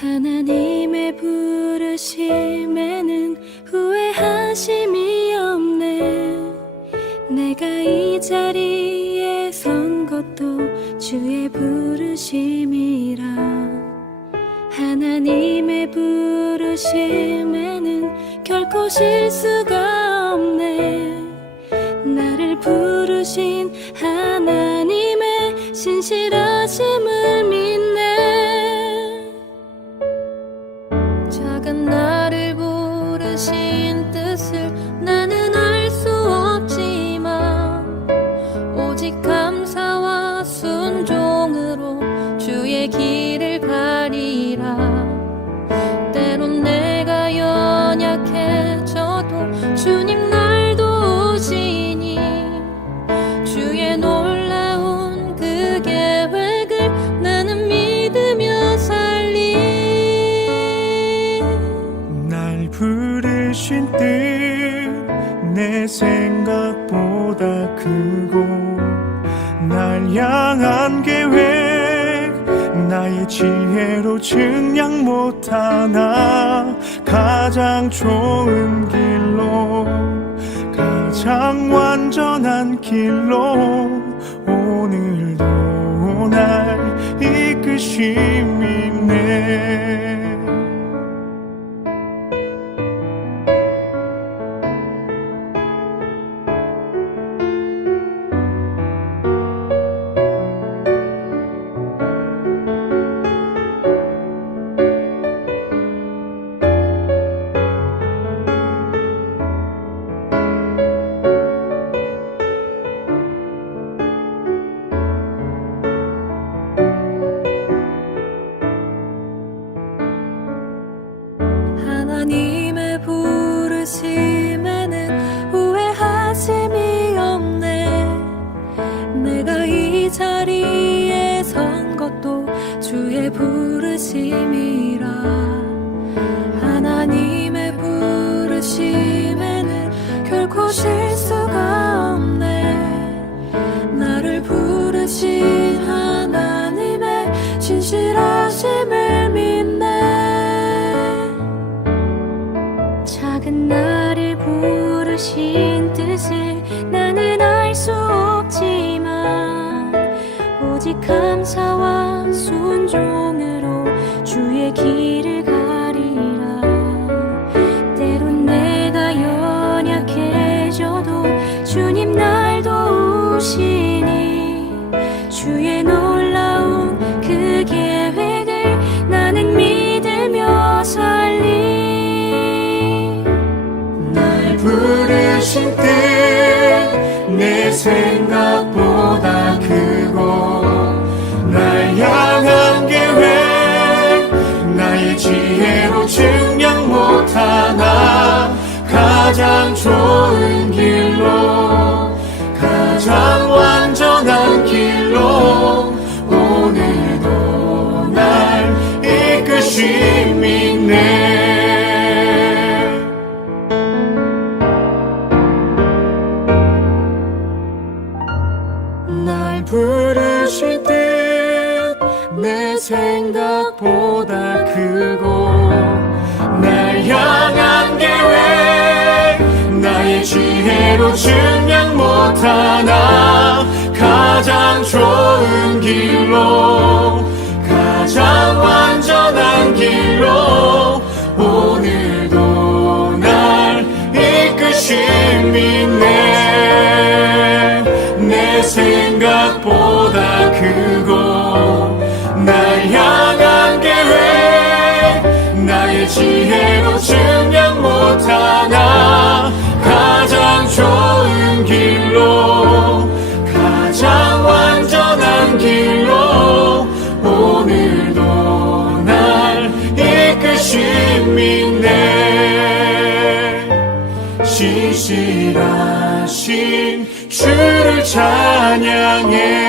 하나님의 부르심에는 후회하심이 없네. 내가 이 자리에 선 것도 주의 부르심이라. 하나님의 부르심에는 결코 실수가 없네. 나를 부르신 하나님의 신실하심을 믿네. 작은 나를 부르신 뜻을 나는 알 수 없지만 오직 감사와 순종으로 주의 길을 가리라. 때론 내가 연약해져도 주님 날 도우시니 주의 놀라운 그 계획을 나는 믿으며 살리. 날 부르신 뜻 내 생각보다 크고 날 향한 계획 나의 지혜로 증량 못하나. 가장 좋은 길로 가장 완전한 길로 오늘도 날 이끄심이 있네. 하나님의 부르심에는 후회하심이 없네. 내가 이 자리에 선 것도 주의 부르심이라. 하나님의 부르심에는 결코 실수가 없네. 나를 부르신 하나님의 신실하심을 믿네. 작은 나를 부르신 뜻을 나는 알 수 없지만 오직 감사와 순종으로 주의 길을 가리라. 때론 내가 연약해져도 주님 날 도우시니 주의 놀라운 그 계획을 나는 믿으며 살리. 부르신 뜻 내 생각보다 크고 날 향한 계획 나의 지혜로 증량 못하나. 가장 좋은 길로 가장 완전한 길로 오늘도 날 이끄심이 있네. 날 부르실 때 내 생각보다 크고 날 향한 계획 나의 지혜로 증량 못하나. 가장 좋은 길로 가장 완전한 길로 오늘도 날 이끄심이 있네. 내 생각보다 크고 날 향한 계획 나의 지혜로 증량 못하나. 가장 좋은 길로 가장 완전한 길로 오늘도 날 이끄심이 있네. 신실하신 주를 찬양해.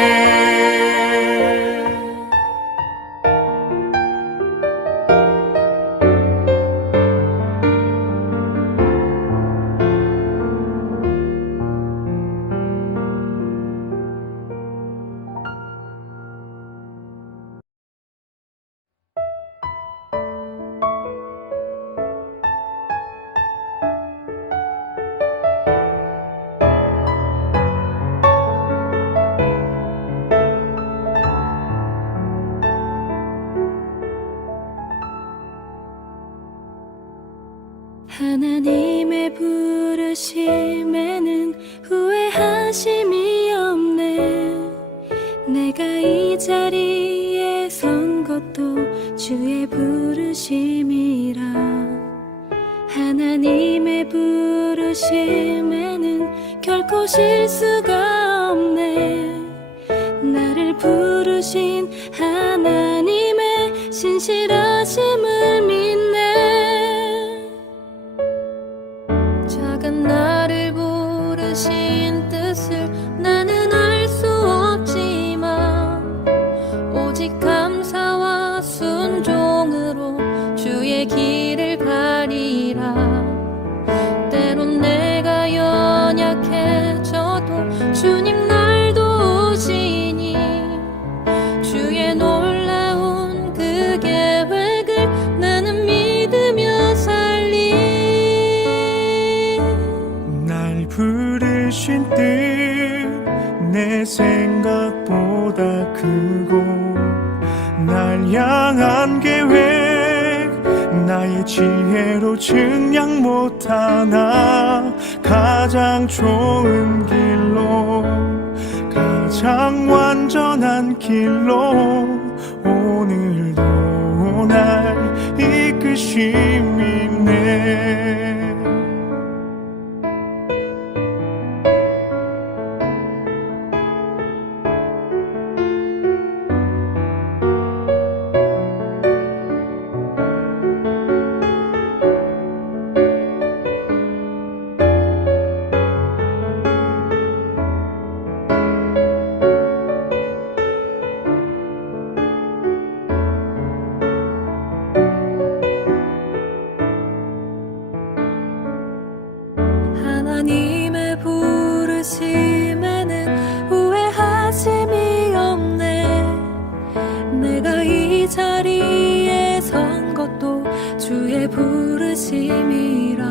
부르심에는 후회하심이 없네. 내가 이 자리에 선 것도 주의 부르심이라. 하나님의 부르심에는 결코 실수가 없네. 나를 부르신 하나님의 신실하심을 믿네. 작은 나를 부르신 뜻을 나는 알 수 없지만 오직 감사와 순종으로 주의 길을 가리라. 때론 내가 연약해져도 주님 날 도우시니 주의 놀라운 그 계획을 나는 믿으며 살리. 날 부르신 뜻 내 생각보다 크고 날 향한 계획 나의 지혜로 증량 못하나. 가장 좋은 길로 가장 완전한 길로 오늘도 날 이끄심이 있네. 하나님의 부르심에는 후회하심이 없네. 내가 이 자리에 선 것도 주의 부르심이라.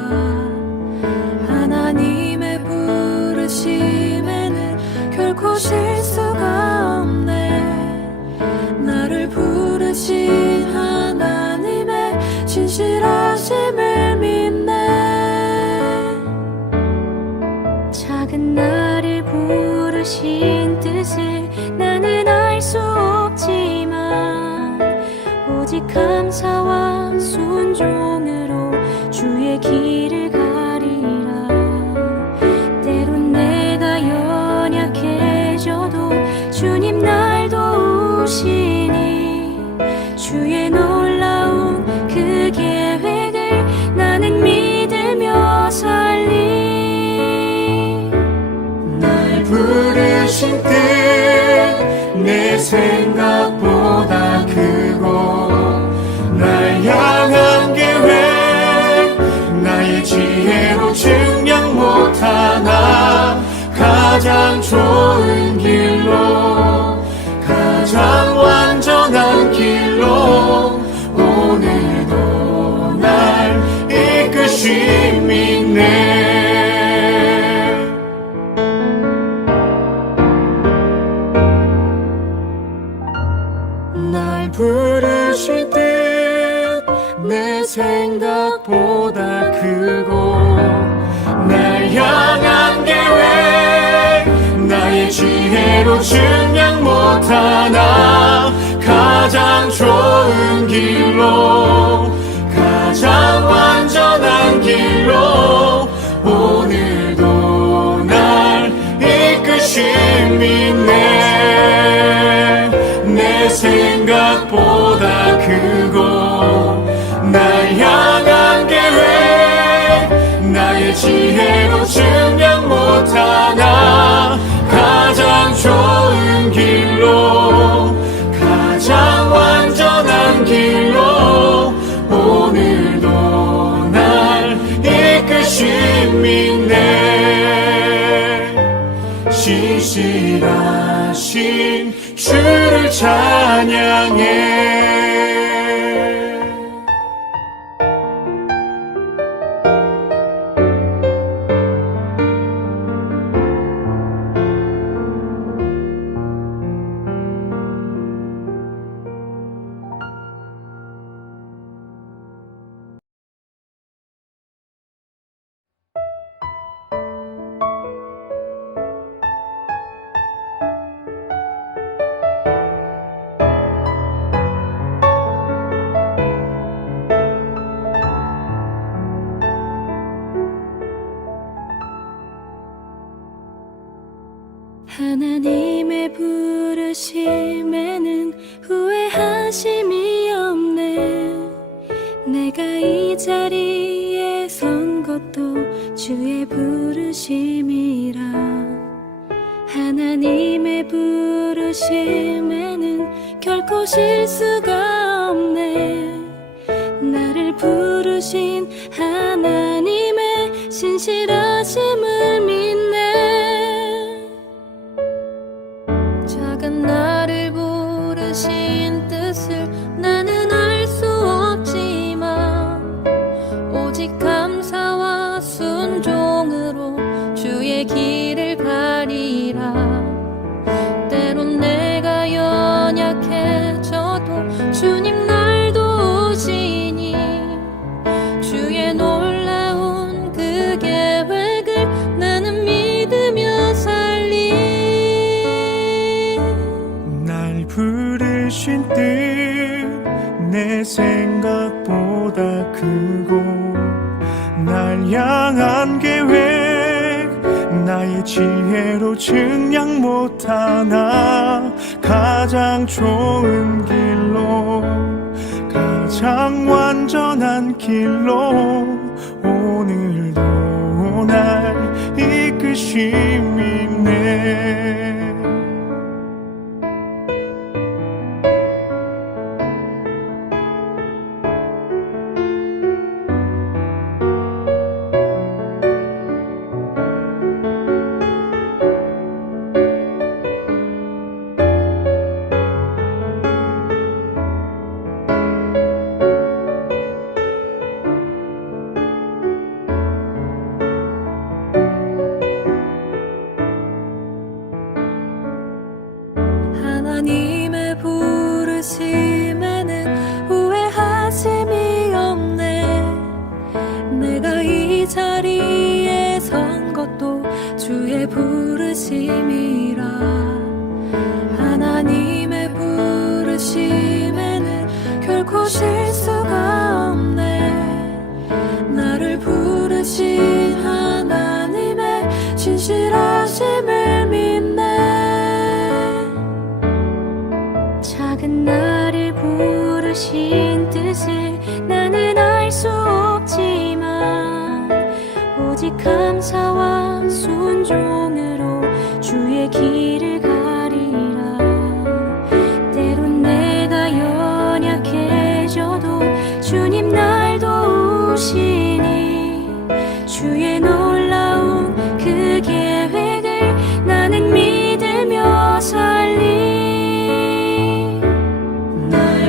하나님의 부르심에는 결코 실수가 없네. 나를 부르신 하나님의 신실하심을 믿네. 작은 나를 부르신 뜻을 나는 알 수 없지만 오직 감사와 순종으로 주의 길을 가리라. 때론 내가 연약해져도 주님 날 도우시니 주의 놀라운 그 계획을 나는 믿으며 살리. 부르신 뜻 내 생각보다 크고 날 향한 계획 나의 지혜로 증량 못하나. 가장 좋은 길로 가장 완전한 길로 오늘도 날 이끄심이 있네. 날 부르실 때 내 생각보다 크고 날 향한 계획 나의 지혜로 증량 못하나. 가장 좋은 길로 가장 완전한 길로 오늘도 날 이끄심이 있네. 내 생각보다 크고 날 향한 계획 나의 지혜로 증량 못하나. 가장 좋은 길로 가장 완전한 길로 오늘도 날 이끄심이 있네. 신실하신 주를 찬양해. 부르심에는 후회하심이 없네. 내가 이 자리에 선 것도 주의 부르심이라. 하나님의 부르심에는 결코 실수가 없네. 나를 부르신 하나님의 신실하심을 믿네. 작은 나를 부르신 뜻을 나는 알 수 없지만 오직 감사와 순종으로 주의 길을 가리라. 때론 내가 연약해져도 주님 날 도우시니 주의 놀라운 그 계획을 나는 믿으며 살리. 날 부르신 뜻 내 생각보다 크고 날 향한 계획 나의 지혜로 증량 못하나 가장 좋은 길로 가장 완전한 길로 오늘도 날 이끄심이 있네. 하나님의 부르심에는 후회하심이 없네. 내가 이 자리에 선 것도 주의 부르심이라. 하나님의 부르심에는 결코 실수가 없네. 나를 부르신 하나님의 신실하심을 믿네. 작은 나를 부르신 뜻을 나는 알 수 없지만 오직 감사와 순종으로 주의 길을 가리라. 때론 내가 연약해져도 주님 날 도우시니 주의 놀라운 그 계획을 나는 믿으며 살리.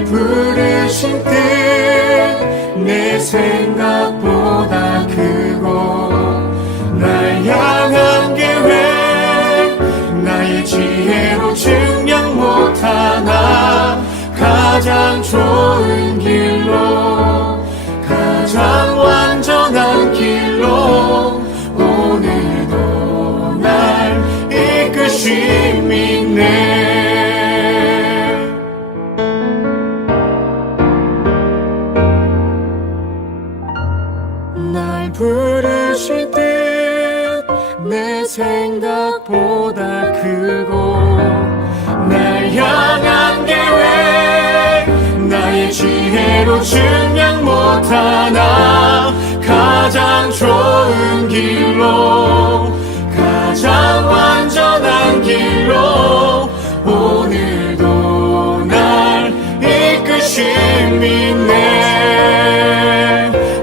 부르신 뜻 내 생각보다 크고 날 향한 계획 나의 지혜로 증량 못하나 가장 좋은 길로 가장 완전한 길로 오늘도 날 이끄심이 있네. 날 부르실 때 내 생각보다 크고 날 향한 계획 나의 지혜로 증량 못하나 가장 좋은 길로 가장 완전한 길로 오늘도 날 이끄심이 있네.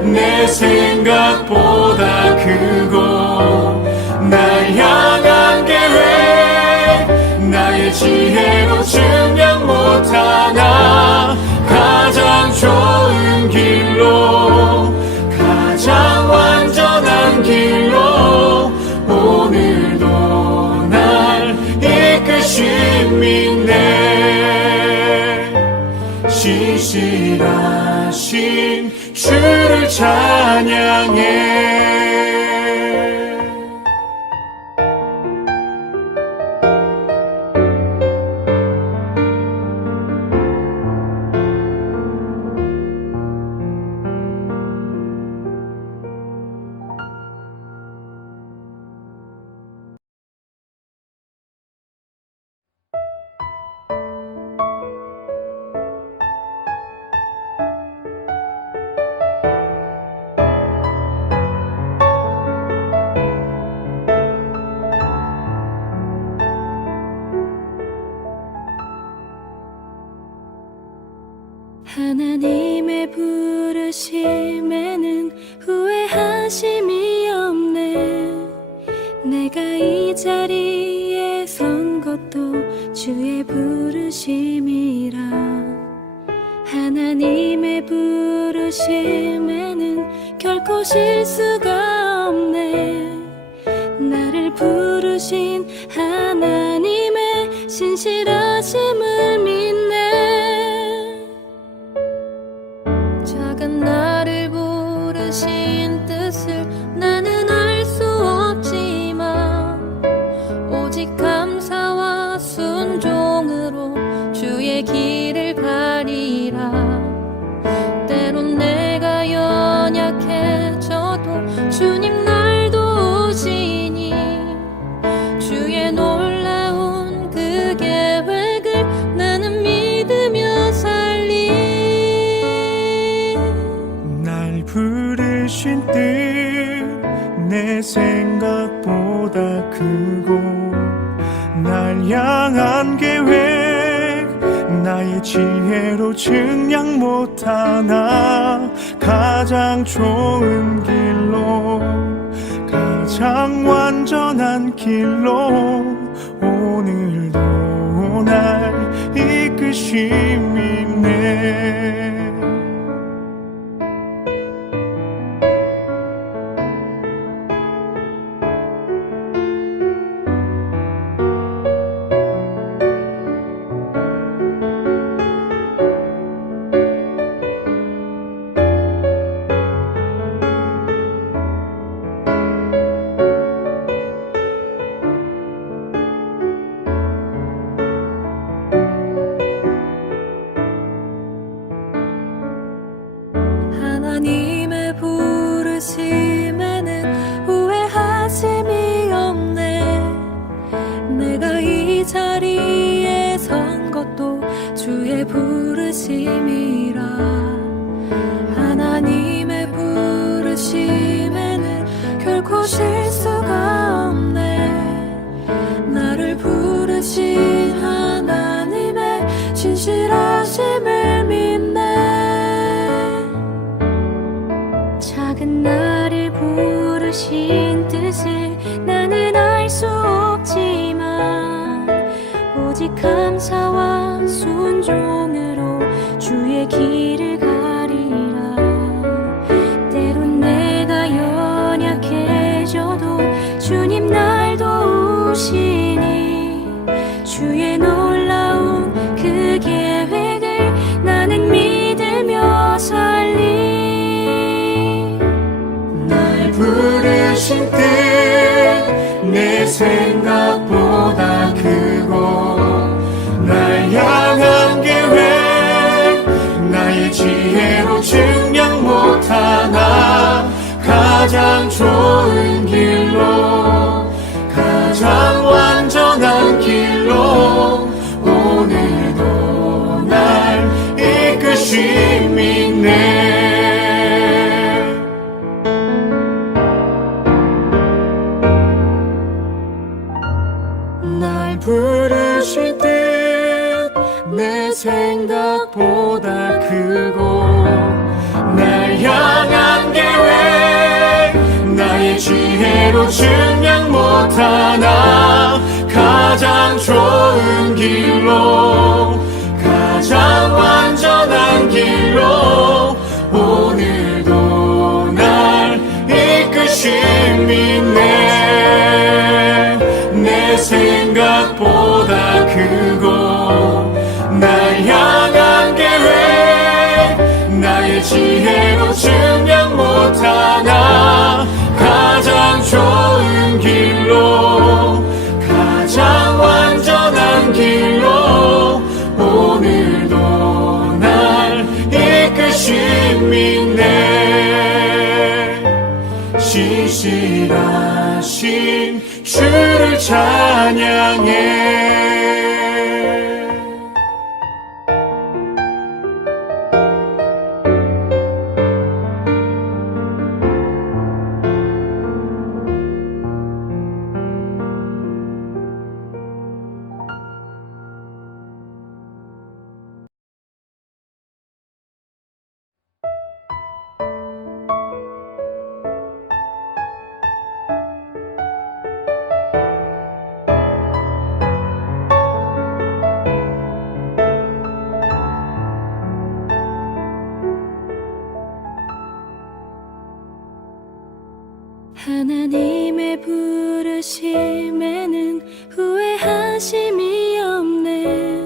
내 생각보다 크고 날 향한 계획 나의 지혜로 증량 못하나 가장 좋은 길로 가장 완전한 길로 오늘도 날 이끄심이 있네. 신실하신 주를 찬양해. 하나님의 부르심에는 후회하심이 없네. 내가 이 자리에 선 것도 주의 부르심이라. 하나님의 부르심에는 결코 실수가 없네. 나를 부르신 하나님의 신실하심을 믿네. 작은 나를 부르신 뜻을 나는 알 수 없지만 오직 감사와 순종으로 주의 길을 가리라. 때론 내가 연약해져도 주님 날 도우시니 주의 놀라운 그 계획을 나는 믿으며 살리. 날 부르신 뜻 내 생각보다 크고 날 향한 계획 나의 지혜로 증량 못하나 가장 좋은 길로 가장 완전한 길로 오늘도 날 이끄심이 있네. 하나님의 부르심에는 후회하심이 없네. 내가 이 자리에 선 것도 주의 부르심이라. 하나님의 부르심에는 결코 실수가 없네. 나를 부르신 하나님의 신실하심을 믿네. 작은 나를 부르신 뜻을 나는 알 수 없지만 오직 감사와 순종으로 주의 길을 가리라. 때론 내가 연약해져도 주님 날 도우시니 주의 놀라운 그 계획을 나는 믿으며 살리. 부르신 뜻 내 생각보다 크고 날 향한 계획 나의 지혜로 증량 못하나 가장 좋은 길로 가장 완전한 길로 오늘도 날 이끄심이 있네. 날 부르실 때 내 생각보다 크고 날 향한 계획 나의 지혜로 증량 못하나 가장 좋은 길로 가장 완전한 길로 오늘도 날 이끄심이 있네. 내 생각보다 크고 날 향한 계획 나의 지혜로 증량 못하나 가장 좋은 길로 가장 완전한 길로 오늘도 날 이끄심이 있네. 신실하신 주를 찬양해. 부르심에는 후회하심이 없네.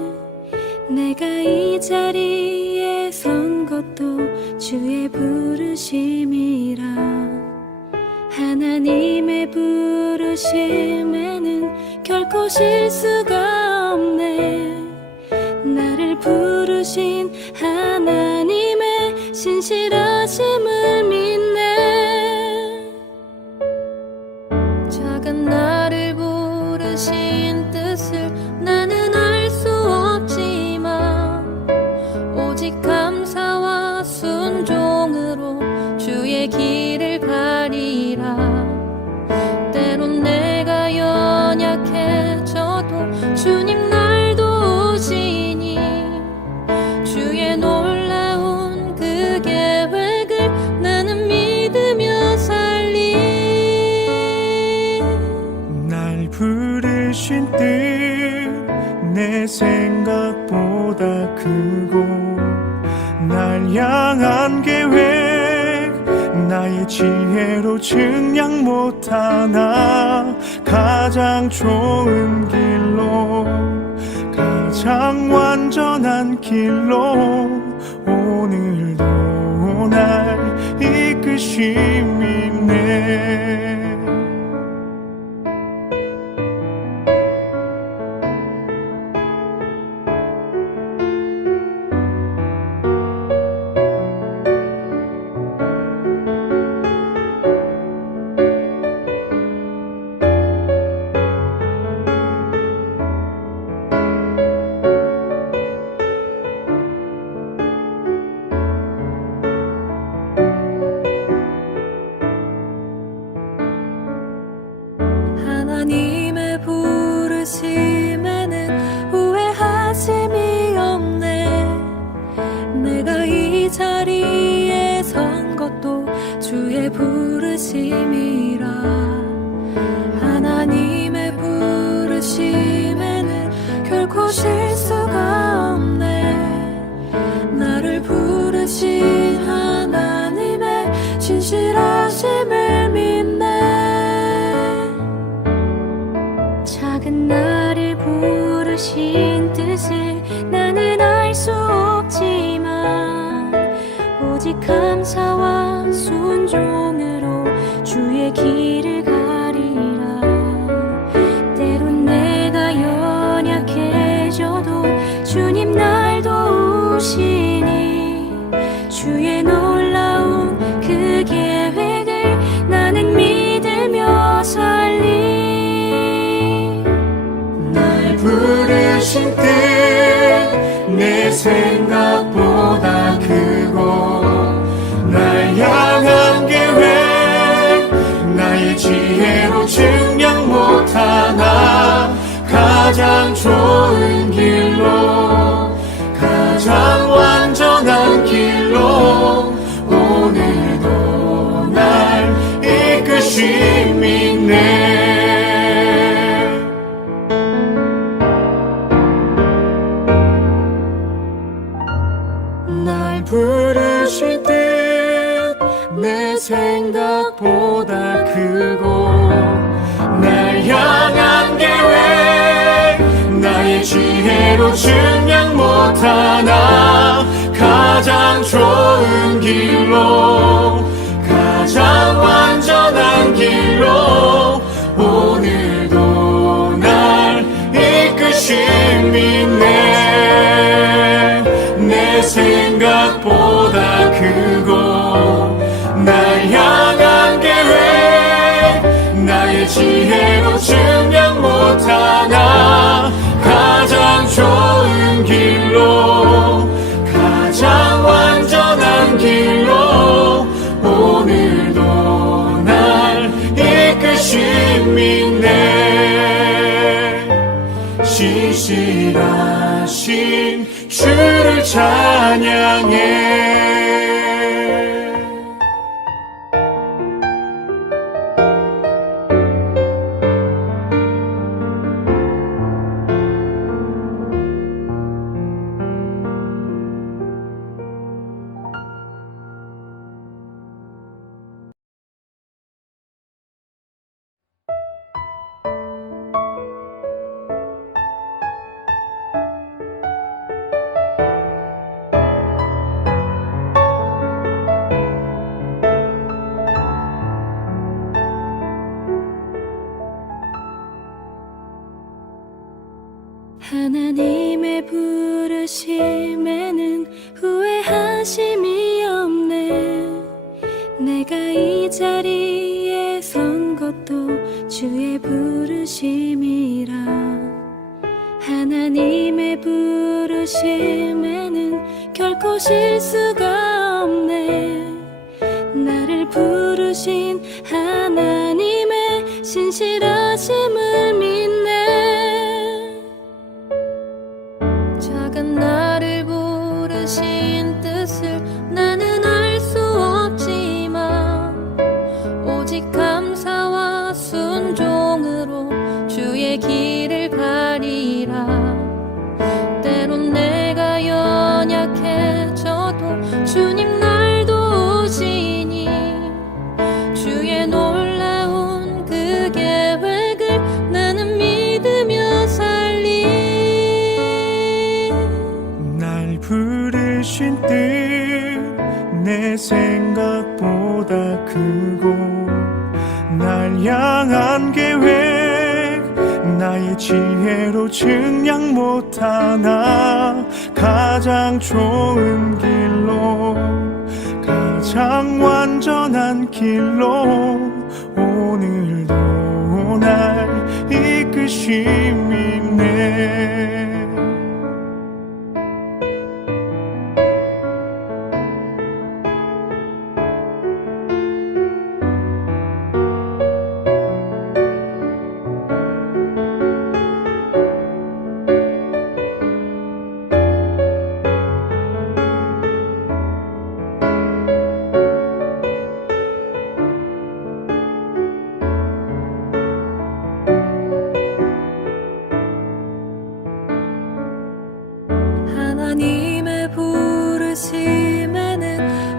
내가 이 자리에 선 것도 주의 부르심이라. 하나님의 부르심에는 결코 실수가 없네. 나를 부르신 하나님의 신실하심을 믿네. 작은 나를 부르신 뜻을 나는 알 수 없지만 오직 감사와 순종으로 주의 길을 가리라. 때론 내가 연약해져도 주님 날 도우시니 주의 놀라운 그 계획을 나는 믿으며 살리. 날 부르신 뜻 내 생각보다 크고 날 향한 계획 나의 지혜로 증량 못하나. 가장 좋은 길로 가장 완전한 길로 오늘도 날 이끄심이 있네. 하나님의 부르심에는 후회하심이 없네. 내가 이 자리에 선 것도 주의 부르심이라. 하나님의 부르심에는 결코 실수가 없네. 나를 부르신 하나님의 신실하심을 믿네. 작은 나를 부르신 뜻을 나는 알 수 없지만 오직 감사와 순종으로 주의 길을 가리라. 때론 내가 연약해져도 주님 날 도우시니 주의 놀라운 그 계획을 나는 믿으며 살리. 부르신 뜻 내 생각보다 크고 날 향한 계획 나의 지혜로 증량 못하나. 가장 좋은 길로 가장 완전한 길로 오늘도 날 이끄심이 있네. 날 부르실 때 내 생각보다 크고 날 향한 계획 나의 지혜로 증량 못하나. 가장 좋은 길로 가장 완전한 길로 오늘도 날 이끄심이 있네. 내 생각보다 크고 날 향한 계획 나의 지혜로 증량 못하나. 가장 좋은 길로 가장 완전한 길로 오늘도 날 이끄심이 있네. 신실하신 주를 찬양해. 부르심에는 후회하심이 없네. 내가 이 자리에 선 것도 주의 부르심이라. 하나님의 부르심에는 결코 실수가 없네. 나를 부르신 하나님의 신실하심을 믿네. 작은 나를 부르신 뜻을 나는 알 수 없지만 오직 감사와 순종으로 주의 길을 가리라. 때론 내가 연약해져도 주님 날 도우시니 주의 놀라운 그 계획을 나는 믿으며 살리. 날 부르신 뜻 내 생각보다 크고 날 향한 계획 나의 지혜로 증량 못하나. 가장 좋은 길로 가장 완전한 길로 오늘도 날 이끄심이 있네. 하나님의 부르심에는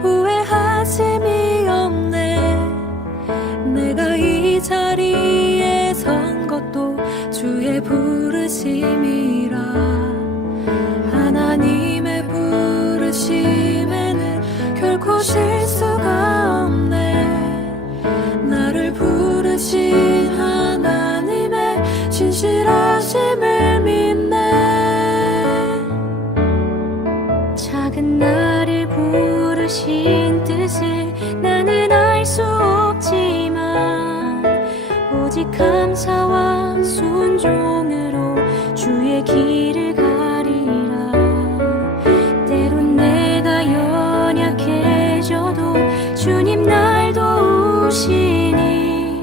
후회하심이 없네. 내가 이 자리에 선 것도 주의 부르심이라. 하나님의 부르심에는 결코 실수가 없네. 나를 부르신 하나님의 신실하심을 믿네. 작은 나를 부르신 뜻을 나는 알 수 없지만 오직 감사와 순종으로 주의 길을 가리라. 때론 내가 연약해져도 주님 날 도우시니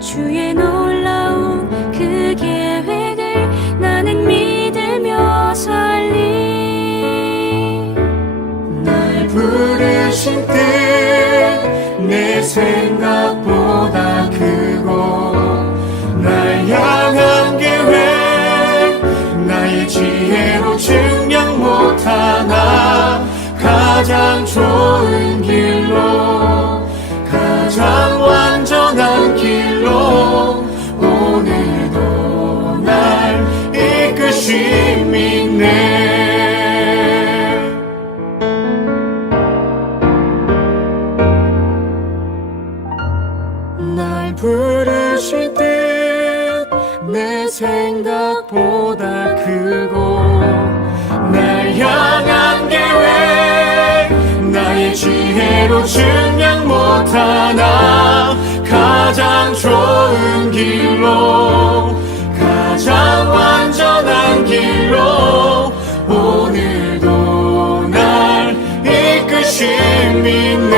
주의 놀라운 그 계획을 나는 믿으며 살리. 부르신 뜻 내 생각보다 크고 날 향한 계획 나의 지혜로 증량 못하나. 가장 좋은 길로 가장 완전한 길로 오늘도 날 이끄심이 있네. 날 부르신 뜻 내 생각보다 크고 날 향한 계획 나의 지혜로 증량 못하나. 가장 좋은 길로 가장 완전한 길로 오늘도 날 이끄심이 있네.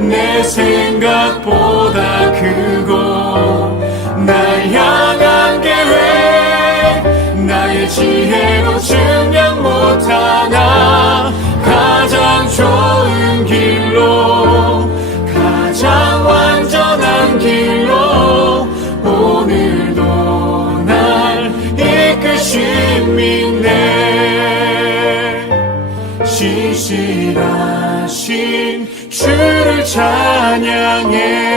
내 생각보다 크고 날 향한 계획 나의 지혜로 증량 못하나. 가장 좋은 길로 가장 완전한 길로 오늘도 날 이끄심이 있네. 신실하신 주를 찬양해.